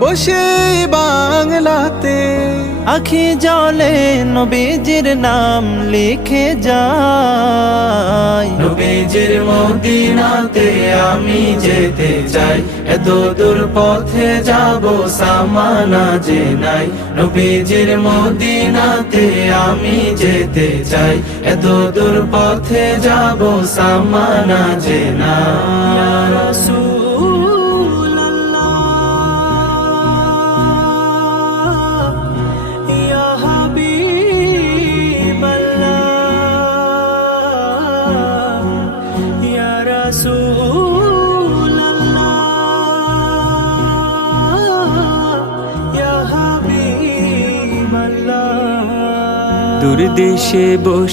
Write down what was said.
বসে বাংলাতে। আখি জলে নবীজির নাম লিখে যায়, নবীজির মদিনাতে আমি যেতে চাই, এত দূর পথে যাব সামানা যে নাই। নবীজির মদিনাতে আমি যেতে চাই, এত দূর পথে যাব সামানা যে নাই। ইয়া রাসূলাল্লাহ, ইয়া হাবিবাল্লাহ, ইয়া রাসূলাল্লাহ, ইয়া হাবিবাল্লাহ। দূর দেশে বসে